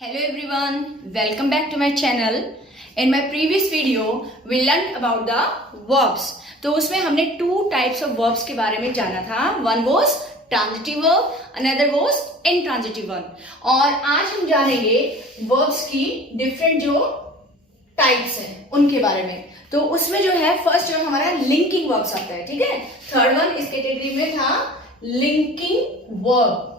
Hello everyone, welcome back to my channel. In my previous video, we learned about the verbs. तो उसमें हमने two types of verbs के बारे में जाना था. One was transitive verb, another was intransitive one. और आज हम जानेंगे verbs की different जो types हैं उनके बारे में. तो उसमें जो है first जो हमारा linking verbs आता है, ठीक है. Third one इस कैटेगरी में था linking verb.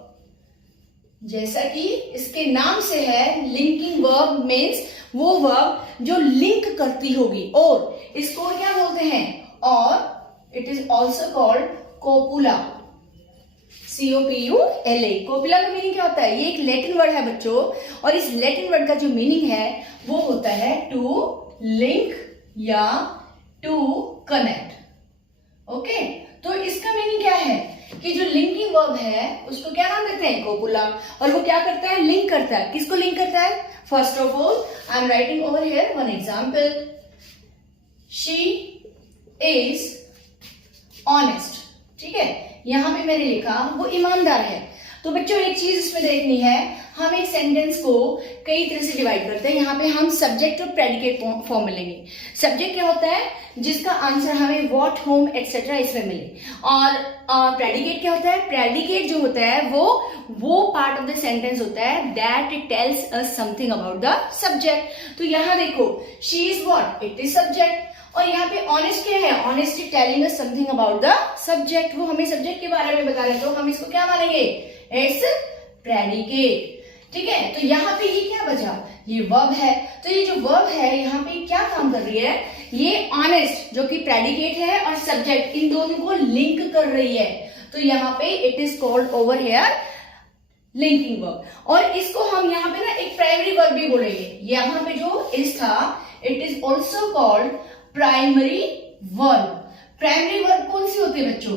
जैसा कि इसके नाम से है लिंकिंग वर्ब मीन्स वो वर्ब जो लिंक करती होगी. और इसको क्या बोलते हैं? और it is also called copula. COPULA. Copula का मीनिंग क्या होता है? ये एक लैटिन वर्ड है बच्चों, और इस लैटिन वर्ड का जो मीनिंग है वो होता है टू लिंक या टू कनेक्ट. ओके, तो इसका मीनिंग क्या है कि जो लिंकिंग वर्ब है उसको क्या नाम देते हैं? कोपुला. और वो क्या करता है? लिंक करता है. किसको लिंक करता है? First of all I am writing over here one example. She is honest. ठीक है, यहां पे मैंने लिखा वो ईमानदार है. तो बच्चों एक चीज इसमें देखनी है, हम एक सेंटेंस को कई तरह से डिवाइड करते हैं. यहाँ पे हम सब्जेक्ट और प्रेडिकेट फॉर्म में लेंगे. सब्जेक्ट क्या होता है? जिसका आंसर हमें व्हाट, होम एक्सेट्रा इसमें मिले. और प्रेडिकेट क्या होता है? प्रेडिकेट जो होता है वो पार्ट ऑफ द सेंटेंस होता है that it tells us something about the subject. तो यहाँ देखो, she is what, it is subject. और यहाँ पे ऑनेस्ट क्या है? Honest is telling us something about the subject. वो हमें सब्जेक्ट के बारे में बता रहे, तो हम इसको क्या मानेंगे? It's predicate. ठीक है, तो यहाँ पे ये क्या बचा? ये वर्ब है. तो ये जो वर्ब है यहाँ पे क्या काम कर रही है? ये ऑनेस्ट जो कि प्रेडिकेट है और सब्जेक्ट, इन दोनों को लिंक कर रही है. तो यहाँ पे it is called over here linking verb. और इसको हम यहाँ पे ना एक प्राइमरी वर्ब भी बोलेंगे. यहाँ पे जो इज था it is also called primary verb. Primary verb कौन सी होती है बच्चों?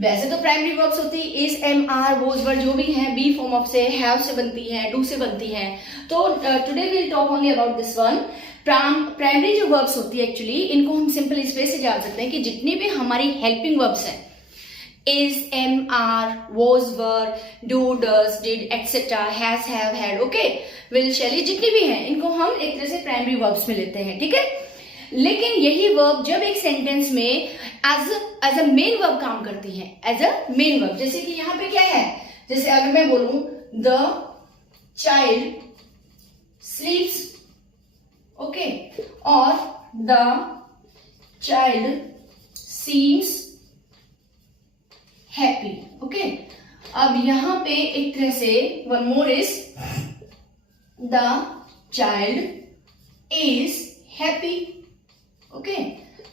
वैसे तो प्राइमरी वर्ब्स होती है is, am, are, was were जो भी हैं, बी फॉर्म ऑफ से, हैव से बनती है, डू से बनती है. तो today we will talk only about this one. Primary जो वर्ब्स होती है एक्चुअली इनको हम सिंपल इस वे से जान सकते हैं कि जितनी भी हमारी हेल्पिंग वर्ब्स हैं, is, am, are, was were, do, does, did etcetera, has, have, had, okay, will, shall, जितनी भी हैं इनको हम एक तरह से प्राइमरी वर्ब्स में लेते हैं. ठीक है, लेकिन यही वर्ब जब एक सेंटेंस में एज अ मेन वर्ब काम करती है, एज अ मेन वर्ब. जैसे कि यहाँ पे क्या है? जैसे अगर मैं बोलूं द चाइल्ड स्लीप्स, ओके, और the child seems happy. Okay, अब यहां पे एक तरह से one more is the child is happy. Okay,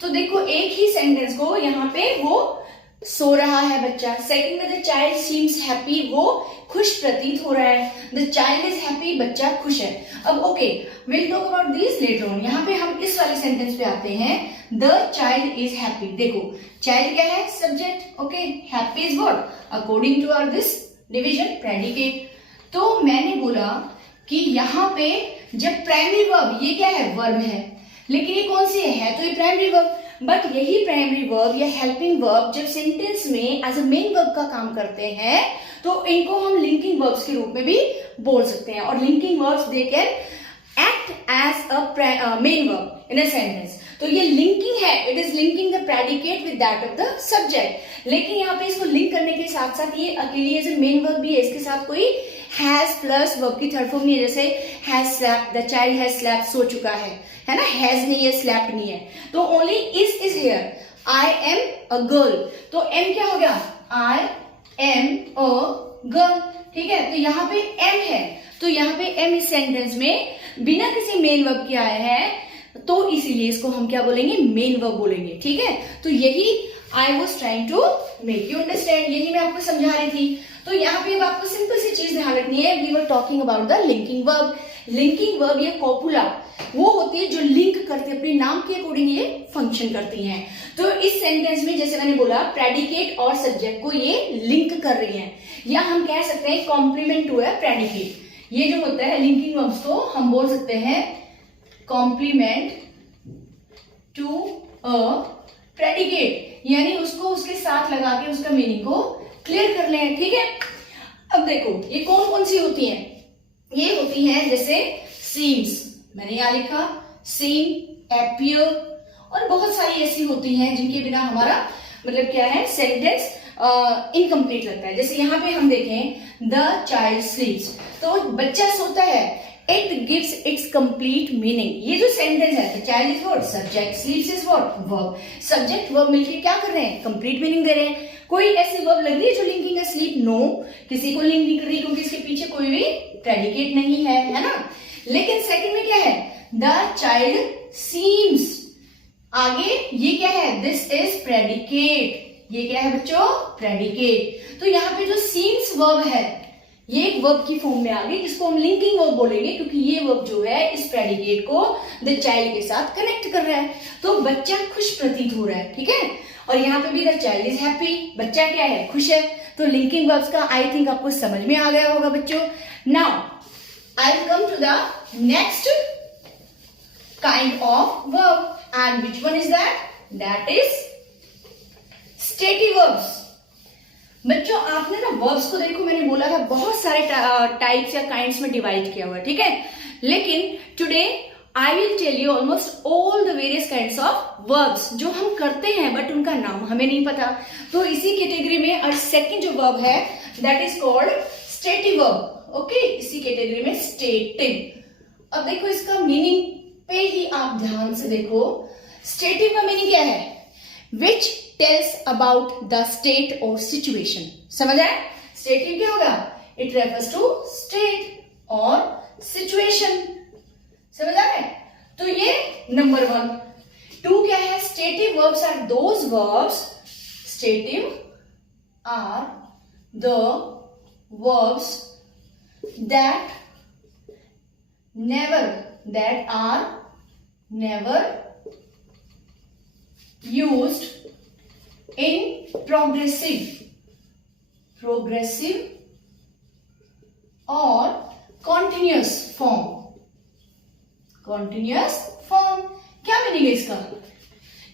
तो देखो एक ही सेंटेंस को यहाँ पे वो सो रहा है बच्चा. सेकंड में द चाइल्ड सीम्स हैप्पी, वो खुश प्रतीत हो रहा है. द चाइल्ड इज हैप्पी, बच्चा खुश है. अब okay, will talk about this later on. यहाँ पे हम इस वाले सेंटेंस पे आते हैं. The child is happy. देखो चाइल्ड क्या है? Subject. Okay, happy is what? According to our this division predicate. तो मैंने बोला कि यहाँ पे जब प्राइमरी वर्ब, ये क्या है? वर्ब है, लेकिन ये कौन सी है? तो ये प्राइमरी वर्ब. बट यही प्राइमरी वर्ब या हेल्पिंग वर्ब जब सेंटेंस में एज अ मेन वर्ब का काम करते हैं तो इनको हम लिंकिंग वर्ब्स के रूप में भी बोल सकते हैं. और linking verbs they can act as a main verb in a sentence. तो ये लिंकिंग है, it is linking the predicate with that of the subject. लेकिन यहाँ पे इसको लिंक करने के साथ साथ ये अकेली एज अ मेन वर्ब भी है, इसके साथ कोई हैज प्लस वर्ब की थर्ड फॉर्म नहीं है. जैसे has slapped, the child has slapped, सो चुका है ना. हैज नहीं है, स्लैप्ड नहीं है. तो only is here. I am a girl, तो एम क्या हो गया? I am a girl. ठीक है, तो यहाँ पे एम है, तो यहाँ पे एम इस सेंटेंस में बिना किसी मेन वर्ब के आया है, तो इसीलिए इसको हम क्या बोलेंगे? मेन वर्ब बोलेंगे. ठीक है, तो यही I was trying to make you understand, यही मैं आपको समझा रही थी. तो यहाँ पे अब आपको सिंपल सी चीज ध्यान रखनी है. We were talking about the linking verb. Linking verb या कॉपुला वो होती है जो लिंक करती है, अपने नाम के अकॉर्डिंग ये फंक्शन करती हैं. तो इस सेंटेंस में जैसे मैंने बोला प्रेडिकेट और सब्जेक्ट को ये लिंक कर रही हैं, या हम कह सकते हैं कॉम्प्लीमेंट टू है प्रेडिकेट. ये जो होता है लिंकिंग वर्ब्स को हम बोल सकते हैं कॉम्प्लीमेंट टू अ प्रेडिकेट, यानी उसको उसके साथ लगा के उसका मीनिंग को क्लियर कर लें. ठीक है, अब देखो ये कौन कौन सी होती हैं? ये होती हैं जैसे सीम्स, मैंने यहाँ लिखा सीम, एपियर, और बहुत सारी ऐसी होती हैं जिनके बिना हमारा मतलब क्या है, सेंटेंस इनकम्प्लीट लगता है। जैसे यहाँ पे हम देखें द चाइल्ड स्लीप्स, तो बच्चा सोता है, it gives it's complete meaning. ये जो सेंटेंस है, the child is what, subject, स्लीप्स is what, verb. Subject verb मिलके क्या कर रहे हैं, कंप्लीट मीनिंग दे रहे हैं। कोई ऐसी वर्ब लग रही है जो लिंकिंग है स्लीप? नो, किसी को लिंक नहीं कर रही क्योंकि इसके पीछे कोई भी प्रेडिकेट नहीं है ना। लेकिन सेकंड में क्या है, द चाइल्ड सीम्स, आगे ये क्या है, दिस इज प्रेडिकेट, ये क्या है बच्चों, प्रेडिकेट। तो यहाँ पे जो सीम्स वर्ब है ये एक वर्ब की फॉर्म में आ गई, जिसको हम लिंकिंग वर्ब बोलेंगे क्योंकि ये वर्ब जो है इस प्रेडिकेट को द चाइल्ड के साथ कनेक्ट कर रहा है। तो बच्चा खुश प्रतीत हो रहा है, ठीक है। और यहाँ पे भी द चाइल्ड इज हैप्पी, बच्चा क्या है, खुश है। तो लिंकिंग वर्ब्स का आई थिंक आपको समझ में आ गया होगा बच्चों। Now I will come to the next kind of verb, and which one is that? That is stative verbs. बच्चों आपने ना वर्ब्स को देखो, मैंने बोला था बहुत सारे टाइप्स या काइंड्स में डिवाइड किया हुआ है, ठीक है। लेकिन today I will tell you almost all the various kinds of verbs जो हम करते हैं बट उनका नाम हमें नहीं पता। तो इसी कैटेगरी में और सेकंड जो वर्ब है that is called stative verb, okay. इसी कैटेगरी में स्टेटिव। अब देखो इसका मीनिंग पे ही आप ध्यान से देखो, स्टेटिव का मीनिंग क्या है, which tells about the state और सिचुएशन। समझ आए, स्टेटिव क्या होगा, इट रेफर्स टू स्टेट और सिचुएशन। समझ आए, तो ये नंबर 1। 2 क्या है, stative verbs are those verbs, stative are the verbs that are never used in progressive or continuous form। क्या मीनिंग है इसका?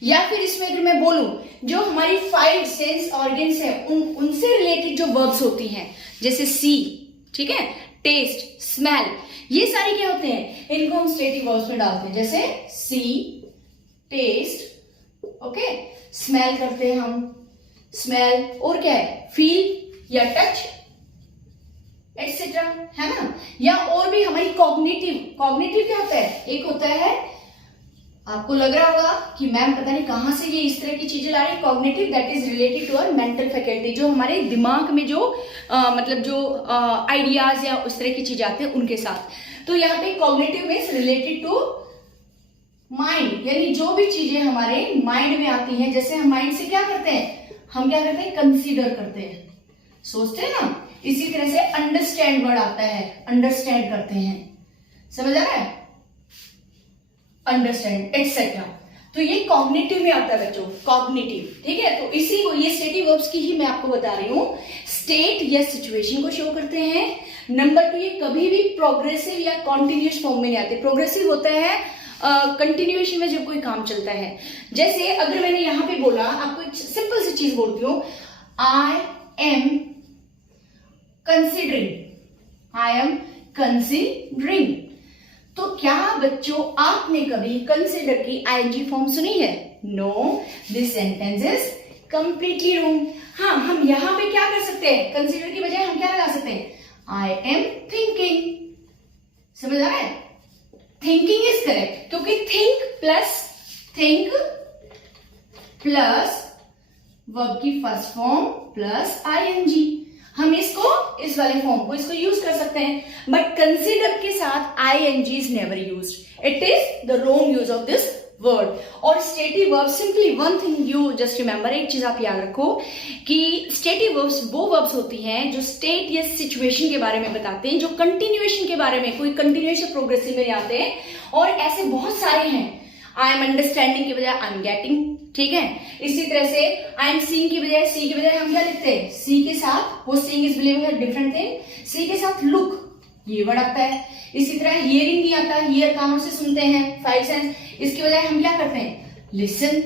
या फिर इसमें अगर मैं बोलूं जो हमारी 5 सेंस ऑर्गन्स है उनसे रिलेटेड जो वर्ब्स होती हैं, जैसे सी, ठीक है, टेस्ट, स्मेल, ये सारे क्या होते हैं, इनको हम स्टेटिव वर्ब्स में डालते हैं। जैसे सी, टेस्ट, ओके, स्मेल करते हैं हम, स्मेल, और क्या है, फील या टच एटसेट्रा, है ना। या और भी हमारी कॉग्निटिव क्या होता है, एक होता है, आपको लग रहा होगा कि मैम पता नहीं कहां से ये इस तरह की चीजें ला रही है। Cognitive that is related to our mental faculty, जो हमारे दिमाग में जो मतलब जो आइडियाज या उस तरह की चीजें आती है उनके साथ। तो यहाँ पे cognitive means related to mind, यानी जो भी चीजें हमारे माइंड में आती हैं। जैसे हम माइंड से क्या करते हैं, हम क्या करते हैं, कंसीडर करते हैं, सोचते हैं ना। इसी तरह से अंडरस्टैंड वर्ड आता है, अंडरस्टैंड करते हैं, समझ आ रहा है, अंडरस्टैंड एटसेट्रा। तो ये कॉग्निटिव में आता है बच्चों, कॉग्निटिव, ठीक है। तो इसी को, ये स्टेटिव वर्ब्स की ही मैं आपको बता रही हूँ, स्टेट या सिचुएशन को शो करते हैं। नंबर 2, ये कभी भी प्रोग्रेसिव या कॉन्टिन्यूस फॉर्म में नहीं आते। प्रोग्रेसिव होता है कंटिन्यूएशन में जब कोई काम चलता है। जैसे अगर मैंने यहां पे बोला, आपको एक सिंपल सी चीज बोलती हूँ, आई एम कंसीडरिंग, तो क्या बच्चों आपने कभी कंसिडर की आईएनजी फॉर्म सुनी है? No, this sentence is completely wrong. हाँ, हम यहां पे क्या कर सकते हैं, कंसिडर की बजाय हम क्या लगा सकते हैं, आई एम थिंकिंग। समझ आ रहा है, थिंकिंग इज करेक्ट, क्योंकि थिंक प्लस वर्ब की फर्स्ट फॉर्म प्लस आईएनजी, हम इसको, इस वाले फॉर्म को, इसको यूज कर सकते हैं। बट कंसीडर के साथ ING is never used, it is the wrong use of this word. और stative verb, simply one thing you just remember, एक चीज आप याद रखो कि स्टेटिव वर्ब्स वो वर्ब्स होती हैं जो स्टेट या सिचुएशन के बारे में बताते हैं, जो कंटिन्यूएशन के बारे में, कोई कंटिन्यूएशन प्रोग्रेसिव में आते हैं। और ऐसे बहुत सारे हैं, आई एम अंडरस्टैंडिंग की बजाय आई एम गेटिंग, ठीक है। इसी तरह से आई एम सीइंग की बजाय, सी की बजाय हम क्या लिखते हैं, सी के साथ, वो सीइंग इज बिलीविंग है डिफरेंट थिंग, सी के साथ लुक, ये वर्ड आता है। इसी तरह हियरिंग नहीं आता, हियर कानों से सुनते हैं, 5 सेंस, इसकी बजाय हम क्या करते हैं, लिसन,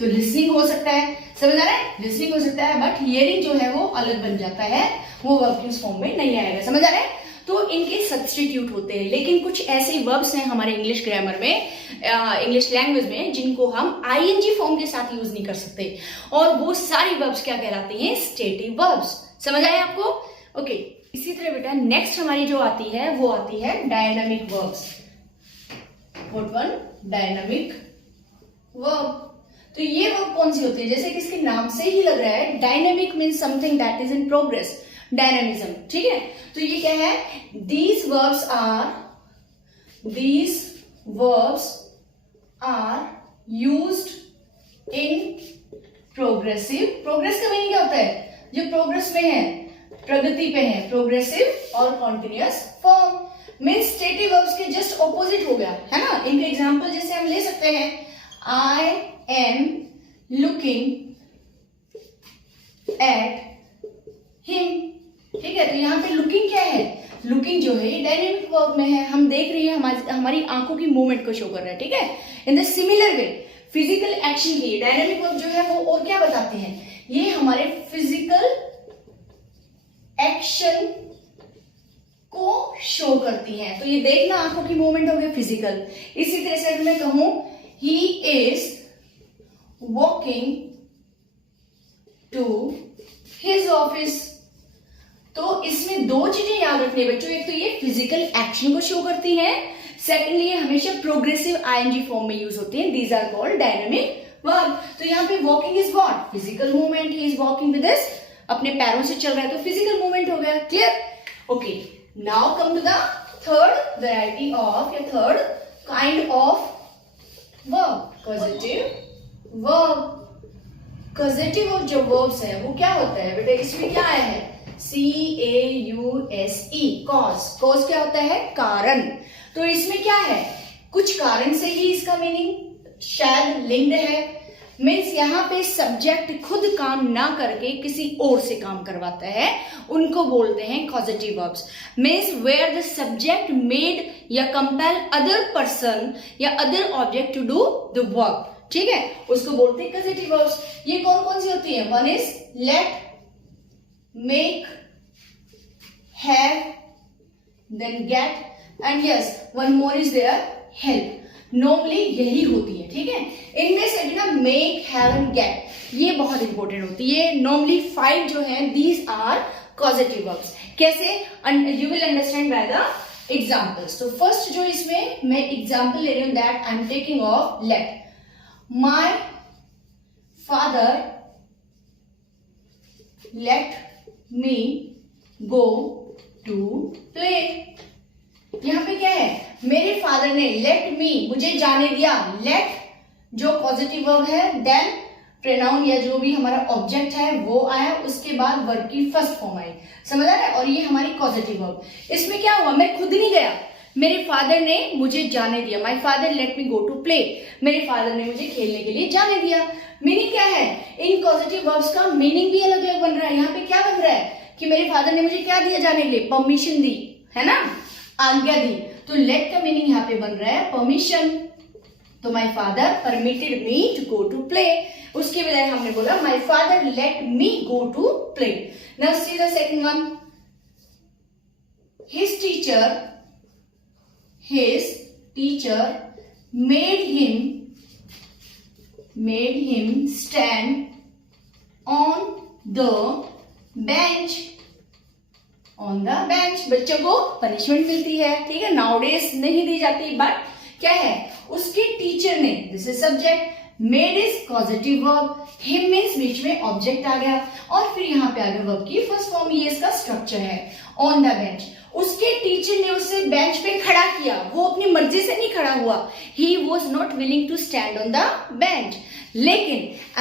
तो लिसनिंग हो सकता है। समझ आ रहा है, लिसनिंग हो सकता है, बट हियरिंग जो है वो अलग बन जाता है, वो वर्ब की उस फॉर्म में नहीं आएगा। समझ आ रहा है, तो इनके सब्स्टिट्यूट होते हैं। लेकिन कुछ ऐसे वर्ब्स हैं हमारे इंग्लिश ग्रामर में, इंग्लिश लैंग्वेज में, जिनको हम आईएनजी फॉर्म के साथ यूज नहीं कर सकते, और वो सारी वर्ब्स क्या कहलाती हैं? Stative verbs. समझ आए आपको? ओके, इसी तरह बेटा नेक्स्ट हमारी जो आती है वो आती है dynamic verbs. What one? Dynamic verb. तो ये वर्ब कौन सी होती है? जैसे कि इसके नाम से ही लग रहा है, dynamic means something that is in progress, dynamism. ठीक है, तो ये क्या है? These verbs are used in progressive. Progress का मीनिंग क्या होता है? जो प्रोग्रेस में है, प्रगति पे है, प्रोग्रेसिव और continuous form. Means stative verbs के जस्ट ऑपोजिट हो गया, है ना। इनके एग्जांपल जैसे हम ले सकते हैं, I am looking at him. ठीक है, तो यहाँ पे लुकिंग क्या है? लुकिंग जो है ये डायनेमिक वर्ब में है, हम देख रहे हैं, हमारी आंखों की मूवमेंट को शो कर रहा है। ठीक है, in the similar way physical action की डायनेमिक वर्ब जो है वो और क्या बताते हैं? ये हमारे फिजिकल एक्शन को शो करती हैं। तो ये देखना, आंखों की मूवमेंट हो गई फिजिकल। इसी तरह से अगर मैं कहूं he is walking to his office, तो इसमें दो चीजें याद रखनी है बच्चों। एक तो ये फिजिकल एक्शन को शो करती है, सेकेंडली ये हमेशा प्रोग्रेसिव आईएनजी फॉर्म में यूज होती है। These are called dynamic verb. तो यहाँ पे walking is what? Physical movement. He is walking with his, अपने पैरों से चल रहा है, तो फिजिकल मूवमेंट हो गया। Clear? Okay, now come to the third variety of, या third kind of verb, causative verb. Causative verb जो वर्ब्स है वो क्या होता है बेटा? इसमें क्या आया है? CAUSE, cause. कॉज क्या होता है? कारण। तो इसमें क्या है? कुछ कारण से ही इसका मीनिंग शायद लिंक्ड है। मीन्स यहाँ पे सब्जेक्ट खुद काम ना करके किसी और से काम करवाता है, उनको बोलते हैं causative verbs. Means where the subject made या कंपेल अदर पर्सन या other object to do the work. ठीक है, उसको बोलते हैं कॉजेटिव वर्ब्स। ये कौन कौन सी होती है? One is let, make, have, then get, and yes one more is there, help. Normally यही होती है। ठीक है, इनमें से भी ना मेक, हैव एंड गेट ये बहुत इंपॉर्टेंट होती है। नॉर्मली 5 जो है दीज आर कॉजेटिव वर्ब्स। कैसे? You will understand by the examples. तो फर्स्ट जो इसमें मैं एग्जांपल ले रही हूं, that I am taking of let. My father let me go to play. यहां पे क्या है? मेरे फादर ने, लेट मी, मुझे जाने दिया। लेट जो पॉजिटिव वर्ब है, देन प्रोनाउन या जो भी हमारा ऑब्जेक्ट है वो आया, उसके बाद वर्ब की फर्स्ट फॉर्म आई। समझ आ रहा है? और ये हमारी पॉजिटिव वर्ब। इसमें क्या हुआ? मैं खुद नहीं गया, मेरे फादर ने मुझे जाने दिया। My father let me go to play. मेरे फादर ने मुझे खेलने के लिए जाने दिया। मीनिंग क्या है? इन पॉजिटिव वर्ब्स का मीनिंग भी अलग अलग बन रहा है। यहाँ पे क्या बन रहा है कि मेरे फादर ने मुझे क्या दिया जाने के लिए? परमिशन दी, है ना, आज्ञा दी। तो लेट का मीनिंग यहाँ पे बन रहा है परमिशन। तो my father permitted me to go to play. उसके बजाय हमने बोला my father let me go to play. Now see the second one. His teacher made him stand on the bench। बच्चों को पनिशमेंट मिलती है। ठीक है, नाउडेज नहीं दी जाती, बट क्या है? उसके टीचर ने, this is subject, made is positive verb, him means बीच में ऑब्जेक्ट आ गया, और फिर यहाँ पे आ गया वर्ब की फर्स्ट फॉर्म। ये इसका स्ट्रक्चर है। ऑन द बेंच, उसके टीचर ने उसे बेंच पे खड़ा किया। वो अपनी मर्जी से नहीं खड़ा हुआ। He was not willing to stand on the bench. लेकिन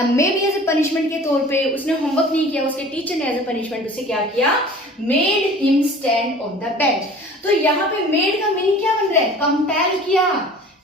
may be as a punishment के तौर पे उसने होमवर्क नहीं किया, उसके टीचर ने एज ए पनिशमेंट उसे क्या किया? Made him stand on the bench. तो यहाँ पे मेड का मीनिंग क्या बन रहा है? कंपेल किया।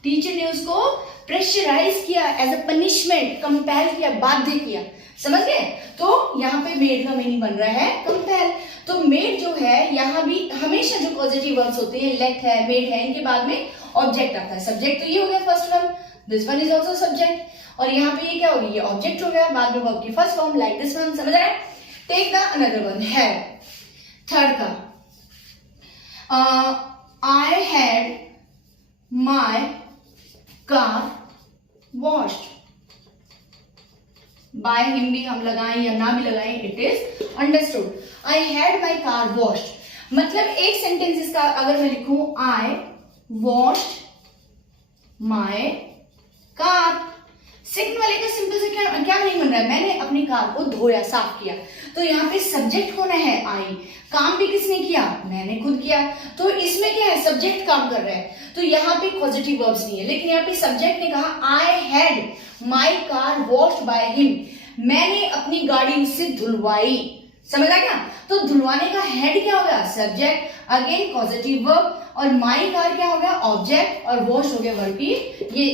टीचर ने उसको प्रेशराइज किया, एज अ पनिशमेंट कंपेल किया, बाध्य किया। समझ गए? तो यहाँ पे मेड का मीनिंग बन रहा है कंपेल। तो मेड जो है यहाँ भी हमेशा जो पॉजिटिव वर्ब्स होते हैं, लेट है, मेड है, इनके बाद में ऑब्जेक्ट आता है। सब्जेक्ट तो ये हो गया first one, this one is also subject, और यहाँ पे ये क्या होगी? ये ऑब्जेक्ट हो गया, बाद में वर्ब की first form, like this one. समझ रहे हैं? Take the another one, have. Third का I had my car washed. By him भी हम लगाएं या ना भी लगाएं, it is understood. I had my car washed, मतलब एक सेंटेंस इसका अगर मैं लिखूं, I washed my car. Second वाले का सिंपल से क्या नहीं बन रहा है, मैंने अपनी कार को धोया, साफ किया। तो यहाँ पे सब्जेक्ट कौन है, आई। काम भी किसने किया, मैंने खुद किया। तो इसमें क्या है, सब्जेक्ट काम कर रहा है, तो यहाँ पे पॉजिटिव वर्ब्स नहीं है। लेकिन यहाँ पे सब्जेक्ट ने कहा आई had my car washed by him, मैंने अपनी गाड़ी उससे धुलवाई। समझ आ गया? तो धुलवाने का हेड क्या होगा, सब्जेक्ट, अगेन पॉजिटिव वर्ब, और माई कार क्या होगा, ऑब्जेक्ट, और वॉश हो गया वर्ब की। ये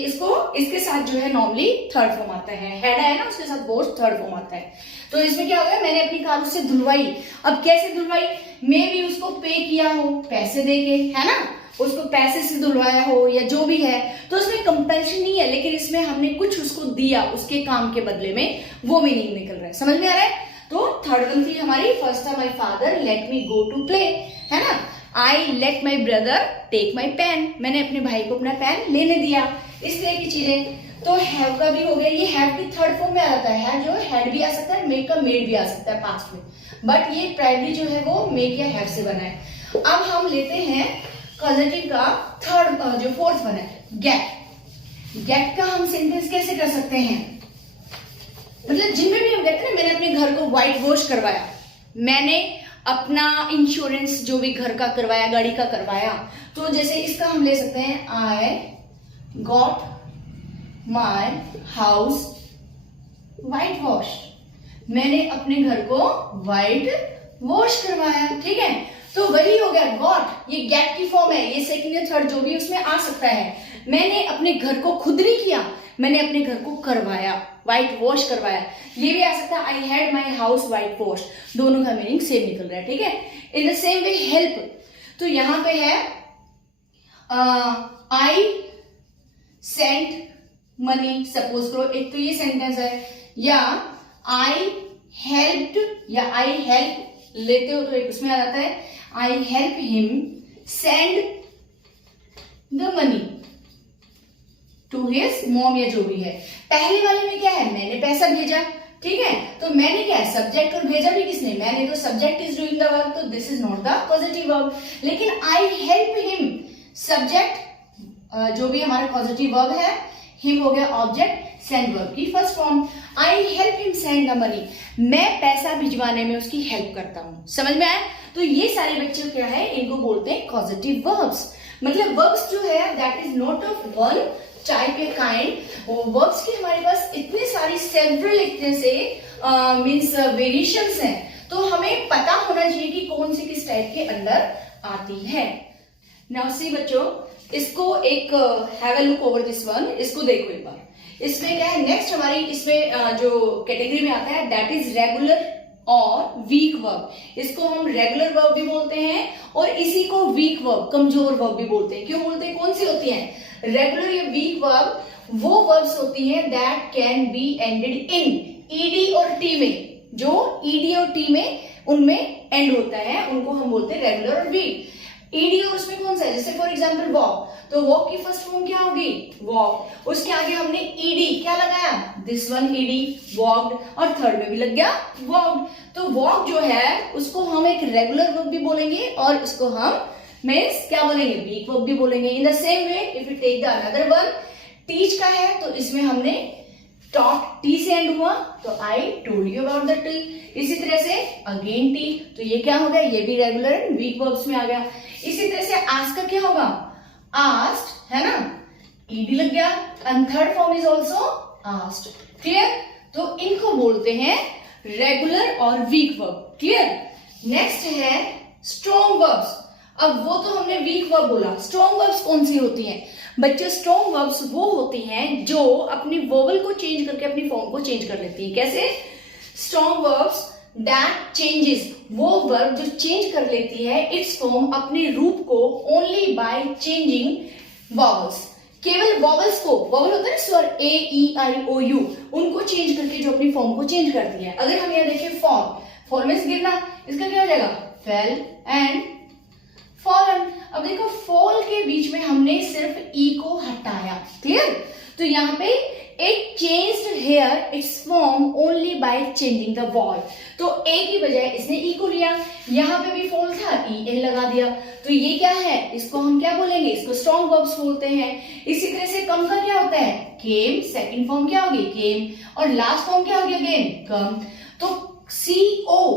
इसके साथ जो है नॉर्मली थर्ड फॉर्म आता है, हेड है ना, उसके साथ वॉश थर्ड फॉर्म आता है। तो इसमें क्या होगा, मैंने अपनी कार उससे धुलवाई। अब कैसे धुलवाई, मे भी उसको पे किया हो पैसे देके, है ना, उसको पैसे से धुलवाया हो या जो भी है, तो उसमें कंपल्शन नहीं है, लेकिन इसमें हमने कुछ उसको दिया उसके काम के बदले में, वो मीनिंग निकल रहा है। समझ में आ रहा है? तो थर्ड वन थी हमारी, फर्स्ट था my father let me go to play, है ना। I let my brother take my pen, मैंने अपने भाई को अपना पेन लेने दिया। इस तरह की चीजें। तो हैव का भी हो गया, ये हैव की थर्ड फॉर्म में आ जाता है। हैव जो हैड भी आ सकता है, मेक का मेड भी आ सकता है पास्ट में, बट ये प्राइमरी जो है वो मेक या हैव से बना है। अब हम लेते हैं कॉजेटिव का थर्ड, जो फोर्थ वन है, गेट। गेट का हम सेंटेंस कैसे कर सकते हैं, मतलब जिनमें भी हम कहते हैं ना, मैंने अपने घर को व्हाइट वॉश करवाया, मैंने अपना इंश्योरेंस जो भी घर का करवाया, गाड़ी का करवाया। तो जैसे इसका हम ले सकते हैं, I got my house white wash, मैंने अपने घर को व्हाइट वॉश करवाया। ठीक है, तो वही हो गया गॉट, ये गेट की फॉर्म है, ये सेकंड या थर्ड जो भी उसमें आ सकता है। मैंने अपने घर को खुद नहीं किया, मैंने अपने घर को करवाया, व्हाइट वॉश करवाया। ये भी आ सकता है, आई had my house white wash, दोनों का मीनिंग सेम निकल रहा है। ठीक है, इन द सेम वे हेल्प, तो यहां पे है आई सेंट मनी, सपोज करो, एक तो ये सेंटेंस है, या आई हेल्प्ड या आई हेल्प लेते हो तो एक उसमें आ जाता है, I help him send the money to his mom, या जो भी है। पहले वाले में क्या है, मैंने पैसा भेजा, ठीक है, तो मैंने क्या है, सब्जेक्ट, और भेजा भी किसने, मैंने, तो subject is doing the work, तो this is not the positive verb. लेकिन आई हेल्प हिम, सब्जेक्ट जो भी हमारा पॉजिटिव वर्ब है, हिम हो गया ऑब्जेक्ट, सेंड वर्ब की first form. I help him send the money, मैं पैसा भिजवाने में उसकी हेल्प करता हूं। समझ में आया? तो ये सारे बच्चे क्या है, इनको बोलते हैं पॉजिटिव वर्ब्स। मतलब वर्ब्स जो है that is not of one type या काइंड। वर्ब्स की हमारे पास इतने सारी सेवरल इतने से मीन्स वेरिएशंस हैं, तो हमें पता होना चाहिए कि कौन सी किस टाइप के अंदर आती है। नाउ सी बच्चों, इसको एक have a look over this one, इसको देखो एक बार। इसमें क्या है, नेक्स्ट हमारी इसमें जो कैटेगरी में आता है दैट इज रेगुलर और वीक वर्ब। इसको हम रेगुलर वर्ब भी बोलते हैं और इसी को वीक वर्ब, कमजोर वर्ब भी बोलते हैं। क्यों बोलते हैं, कौन सी होती हैं? रेगुलर या वीक वर्ब वो वर्ब्स होती हैं that can be ended in ED और टी में, जो ईडी और टी में उनमें एंड होता है, उनको हम बोलते हैं रेगुलर और वीक। ईडी और उसमें कौन सा है, जैसे फॉर एग्जाम्पल वॉक, तो वॉक की फर्स्ट फॉर्म क्या होगी, वॉक, उसके आगे हमने ईडी क्या लगाया, दिस वन ईडी, वॉक्ड, और थर्ड में भी लग गया वॉक्ड। तो वॉक जो है उसको हम एक रेगुलर वर्ब भी बोलेंगे और उसको हम मीन्स क्या बोलेंगे, वीक वर्ब भी बोलेंगे। In the same way if you take the another one, teach का है तो इसमें हमने टॉट, टी से एंड हुआ तो I told you about the T. इसी तरह से अगेन टी, तो ये क्या हो गया, ये भी रेगुलर एंड वीक वर्ब्स में आ गया। इसी तरह से आस्क का क्या होगा, आस्क्ड, है ना, ईडी लग गया, and third form is also asked. Clear? तो इनको बोलते हैं रेगुलर और वीक वर्ब। क्लियर? नेक्स्ट है स्ट्रॉन्ग वर्ब्स। अब वो तो हमने वीक वर्ब बोला, स्ट्रॉन्ग वर्ब्स कौन सी होती हैं बच्चों? स्ट्रॉन्ग वर्ब्स वो होती हैं जो अपनी वोवल को चेंज करके अपनी फॉर्म को चेंज कर लेती हैं। कैसे? स्ट्रॉन्ग वर्ब्स दैट चेंजेस, वो वर्ब जो चेंज कर लेती है इट्स फॉर्म, अपने रूप को, ओनली बाय चेंजिंग वॉवल्स, केवल वॉवल्स को, वॉवल होता है ना स्वर, ए ई आई ओ यू, उनको चेंज करके जो अपनी फॉर्म को चेंज करती है। अगर हम यहाँ देखें फॉर्म, फॉर्म में गिरना, इसका क्या हो जाएगा, फेल, एंड फॉलन। अब देखो फॉल के बीच में हमने सिर्फ ई को हटाया, क्लियर। तो यहाँ पे it changed here it's form only by changing the wall. तो ए की बजाय इसने ई को लिया, यहाँ पे भी फॉल था, ई एन लगा दिया। तो ये क्या है, इसको हम क्या बोलेंगे, इसको स्ट्रॉन्ग वर्ब्स बोलते हैं। इसी तरह से कम का क्या होता है, केम, सेकंड फॉर्म क्या होगी केम, और लास्ट फॉर्म क्या होगी अगेन कम। तो सी ओ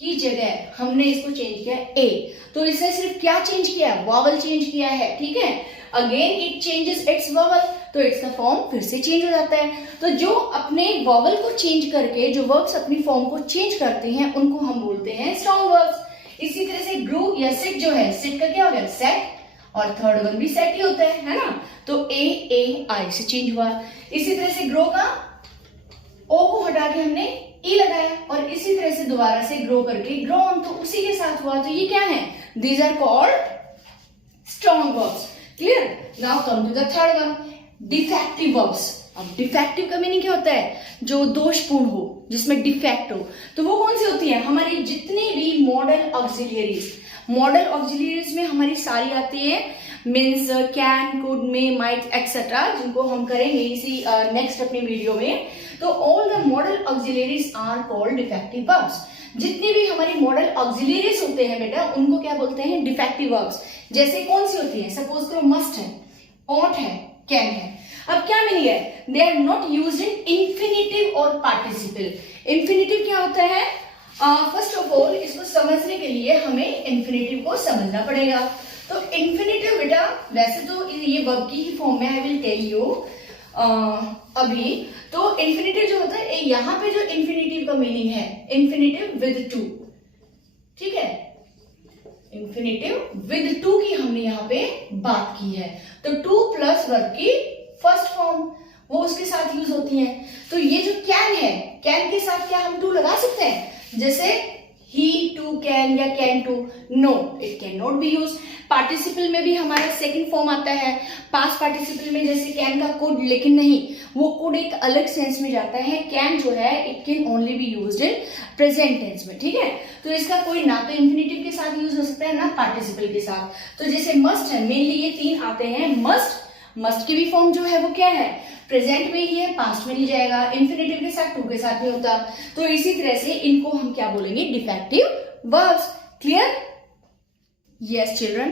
की जगह हमने इसको चेंज किया ए। तो इसने सिर्फ क्या चेंज किया, वॉवल चेंज किया है, ठीक है। Again it changes it's vowel, तो इट्स का फॉर्म फिर से चेंज हो जाता है। तो जो अपने वॉवल को चेंज करके जो वर्ब्स अपनी फॉर्म को चेंज करते हैं उनको हम बोलते हैं स्ट्रॉन्ग वर्ब्स। इसी तरह से ग्रू या सिट जो है, सिट का क्या हो गया सेट, और थर्ड वन भी सेट ही होता है ना। तो ए आई से चेंज हुआ। इसी तरह से ग्रो का ओ को हटा के हमने ई लगाया, और इसी तरह से दोबारा से ग्रो करके ग्रोन, तो उसी के साथ हुआ। तो ये क्या है, these are called strong verbs, clear. Now come to the third one, defective verbs. अब डिफेक्टिव का मीनिंग क्या होता है, जो दोषपूर्ण हो, जिसमें डिफेक्ट हो। तो वो कौन सी होती है, हमारी जितनी भी मॉडल ऑक्सिलियरीज। मॉडल ऑक्सिलियरीज में हमारी सारी आती है, means can, could, may, might etcetera, जिनको हम करेंगे इसी नेक्स्ट अपने वीडियो में। तो all the modal auxiliaries are called defective verbs. जितनी भी हमारी मॉडल ऑक्सिलियरीज होते हैं बेटा, उनको क्या बोलते हैं, डिफेक्टिव वर्ब्स। जैसे कौन सी होती है, सपोज करो मस्ट है, ought है, कैन है। अब क्या मीनिंग है, they are not used in infinitive और पार्टिसिपल। इंफिनिटिव क्या होता है, फर्स्ट ऑफ ऑल इसको समझने के लिए हमें इंफिनिटिव को समझना पड़ेगा। तो इंफिनिटिव बेटा वैसे तो ये वर्ब की ही फॉर्म में, आई विल टेल यू अभी। तो इंफिनिटिव जो होता है, यहाँ पे जो इंफिनिटिव का मीनिंग है, इंफिनिटिव विद टू, ठीक है। इंफिनिटिव विद टू की हमने यहाँ पे बात की है। तो टू प्लस वर्ब की फर्स्ट फॉर्म वो उसके साथ यूज होती है। तो ये जो कैन है, कैन के साथ क्या हम टू लगा सकते हैं, जैसे ही टू कैन या can to, no it can not be use. Participle में भी हमारा सेकंड फॉर्म आता है, पास्ट पार्टिसिपल में जैसे कैन का कुड, लेकिन नहीं, वो कुड एक अलग सेंस में जाता है। कैन जो है it can only be used in present tense में, ठीक है। तो इसका कोई ना तो इंफिनिटिव के साथ यूज हो सकता है, ना पार्टिसिपल के साथ। तो जैसे मस्ट है, मेनली ये तीन आते हैं। मस्ट की भी फॉर्म जो है वो क्या है, प्रेजेंट में ही है, पास्ट में नहीं जाएगा, इंफिनिटिव के साथ, टू के साथ नहीं होता। तो इसी तरह से इनको हम क्या बोलेंगे, defective verbs, clear. Yes children,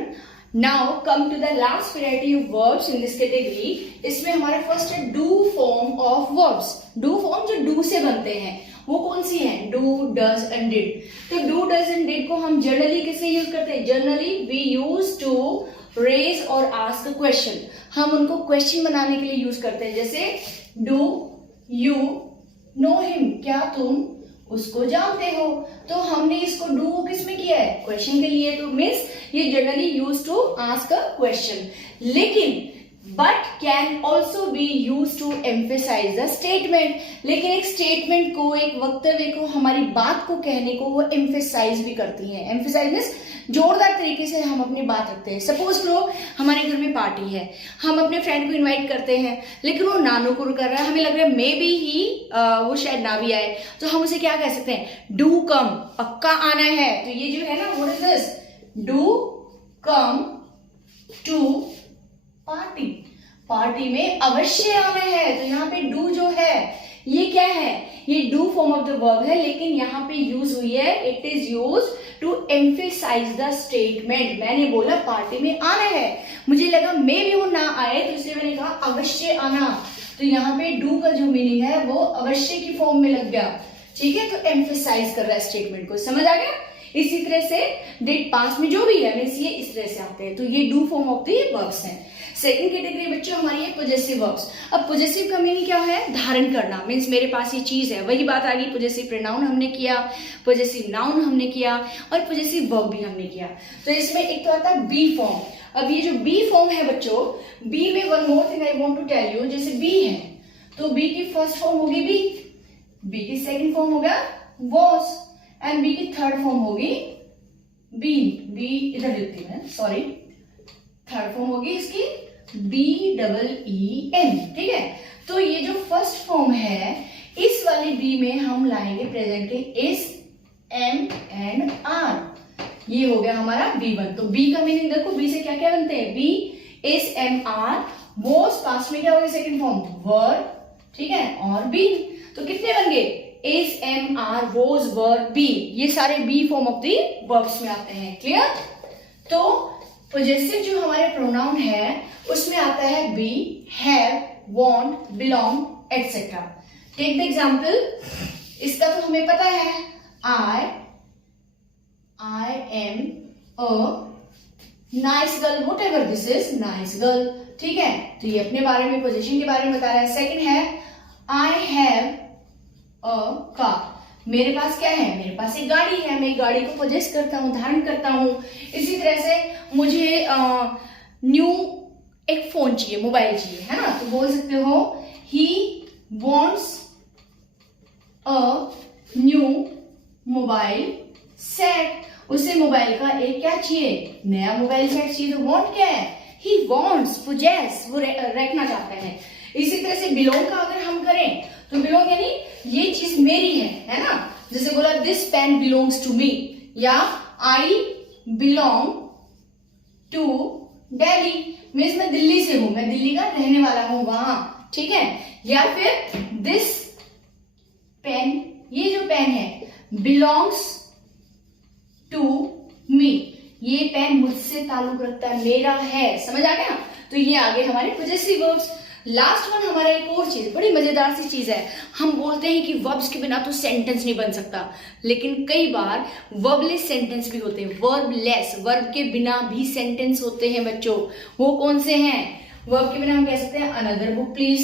now come to the last variety of verbs in this category. इसमें हमारा फर्स्ट है do form of verbs. do form जो do से बनते हैं वो कौन सी है, do, does and did. तो do, does and did को हम जनरली किससे यूज करते हैं, generally we use to raise or ask a question. हम उनको क्वेश्चन बनाने के लिए यूज करते हैं। जैसे do you know him, क्या तुम उसको जानते हो। तो हमने इसको डू को किस में किया है, क्वेश्चन के लिए। तो मीन्स ये generally use to ask a question, लेकिन but can also be use to emphasize the statement. लेकिन एक स्टेटमेंट को, एक वक्तव्य को, हमारी बात को कहने को वो एम्फेसाइज भी करती है। एम्फेसाइज मीन्स जोरदार तरीके से हम अपनी बात रखते हैं। सपोज करो हमारे घर में पार्टी है, हम अपने फ्रेंड को इनवाइट करते हैं, लेकिन वो ना नुकुर कर रहा है, हमें लग रहा है मे बी ही वो शायद ना भी आए, तो हम उसे क्या कह सकते हैं, डू कम, पक्का आना है। तो ये जो है ना, what is this, do come to party, party में अवश्य आना है। तो यहाँ पे डू जो है ये क्या है, ये do form of the verb है, लेकिन यहाँ पे यूज हुई है, it is use to emphasize the statement. मैंने बोला पार्टी में आना है, मुझे लगा मे भी वो ना आए, तो इसलिए मैंने कहा अवश्य आना। तो यहाँ पे डू का जो मीनिंग है वो अवश्य की फॉर्म में लग गया, ठीक है। तो एम्फेसाइज कर रहा है स्टेटमेंट को, समझ आ गया। इसी तरह से डिड पास्ट में जो भी है मीन्स ये इस तरह से आते हैं। तो ये do form of the verbs हैं। सेकंड कैटेगरी बच्चों हमारी है पॉजेसिव वर्ब्स। अब पॉजेसिव का मीनिंग क्या है, धारण करना, मीन्स मेरे पास ये चीज है। वही बात आ गई, पॉजेसिव प्रोनाउन हमने किया, पॉजेसिव नाउन हमने किया, और पॉजेसिव वर्ब भी हमने किया। तो इसमें एक तो आता है बी फॉर्म। अब ये जो बी फॉर्म है बच्चों, बी में one more thing I want to tell you. जैसे बी है तो बी की फर्स्ट फॉर्म होगी बी, बी की सेकंड फॉर्म होगा वॉज, एंड बी की थर्ड फॉर्म होगी बी। बी इधर लिखती है, सॉरी, थर्ड फॉर्म होगी इसकी BEEN, ठीक है। तो ये जो फर्स्ट फॉर्म है, इस वाले बी में हम लाएंगे प्रेजेंट के इस, एम एंड आर। ये हो गया हमारा B1। तो B का मीनिंग देखो, B से क्या क्या बनते हैं, B is MR, was past में क्या हो गया सेकंड फॉर्म were, ठीक है, और B। तो कितने बन गए, is MR was were B, ये सारे B form of the verbs में आते हैं। क्लियर। तो पोजेसिव जो हमारे प्रोनाउन है उसमें आता है be, have, want, belong, etc. Take the example, इसका तो हमें पता है, I am a nice girl, whatever this is, nice girl, ठीक है। तो ये अपने बारे में, पोजीशन के बारे में बता रहा है। सेकंड है I have a car, मेरे पास क्या है, मेरे पास एक गाड़ी है, मैं गाड़ी को पोजेस करता हूँ, धारण करता हूँ। इसी तरह से मुझे न्यू एक फोन चाहिए, मोबाइल चाहिए, है ना, तो बोल सकते हो he wants a new mobile set, उसे मोबाइल का एक क्या चाहिए, नया मोबाइल सेट चाहिए। तो want क्या है, he wants, possess, वो रखना चाहता है। इसी तरह से belong का अगर हम करें तो belong यानी ये चीज मेरी है ना, जैसे बोला this pen belongs to me, या I belong to Delhi, मैं दिल्ली से हूं, मैं दिल्ली का रहने वाला हूं वहां, ठीक है। या फिर this pen, ये जो पेन है belongs to me, ये पेन मुझसे ताल्लुक रखता है, मेरा है, समझ आ गया। तो ये आ गए हमारे पॉजेसिव वर्ब्स। लास्ट वन हमारा एक और चीज, बड़ी मजेदार सी चीज है। हम बोलते हैं कि वर्ब्स के बिना तो सेंटेंस नहीं बन सकता, लेकिन कई बार वर्बलेस सेंटेंस भी होते हैं, वर्बलेस, वर्ब के बिना भी सेंटेंस होते हैं बच्चों। वो कौन से हैं, वर्ब के बिना हम कह सकते हैं अनदर बुक प्लीज,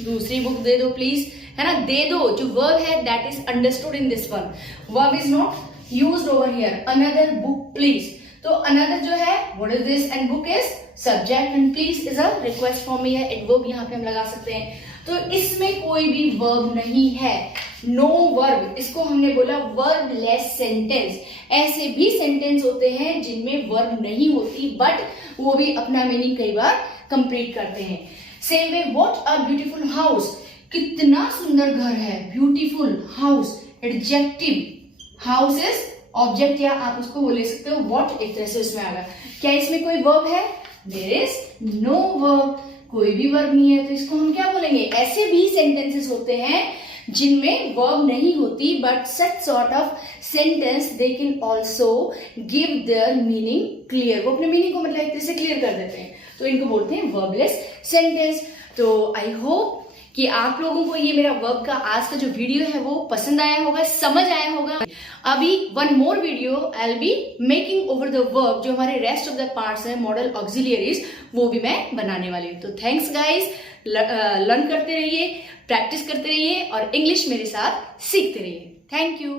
दूसरी बुक दे दो प्लीज, है ना, दे दो। जो वर्ब है that is understood in this one, verb is not used over here, another book please. तो अनदर जो है what is this, and book is subject, and please is a request for me, adverb यहाँ पे हम लगा सकते हैं। तो इसमें कोई भी वर्ब नहीं है, नो वर्ब, इसको हमने बोला वर्बलेस सेंटेंस। ऐसे भी सेंटेंस होते हैं जिनमें वर्ब नहीं होती, बट वो भी अपना मीनिंग कई बार कंप्लीट करते हैं। Same way what a beautiful house, कितना सुंदर घर है, beautiful house, adjective, house is object, या आप उसको बोले सकते हो व्हाट, एक तरह से उसमें आ गया। क्या इसमें कोई वर्ब है, देयर इज नो वर्ब, कोई भी वर्ब नहीं है, तो इसको हम क्या बोलेंगे। ऐसे भी सेंटेंसेस होते हैं जिनमें वर्ब नहीं होती, but such sort of sentence they can also give their meaning clear, वो अपने मीनिंग को मतलब एक तरह से क्लियर कर देते हैं, तो इनको बोलते हैं वर्बलेस सेंटेंस। तो आई होप कि आप लोगों को ये मेरा वर्ब का आज का जो वीडियो है वो पसंद आया होगा, समझ आया होगा। अभी one more video I will be making over the verb, जो हमारे रेस्ट ऑफ द पार्ट्स हैं, मॉडल ऑक्सिलियरीज, वो भी मैं बनाने वाली हूँ। तो थैंक्स गाइस, लर्न करते रहिए, प्रैक्टिस करते रहिए और इंग्लिश मेरे साथ सीखते रहिए। Thank you.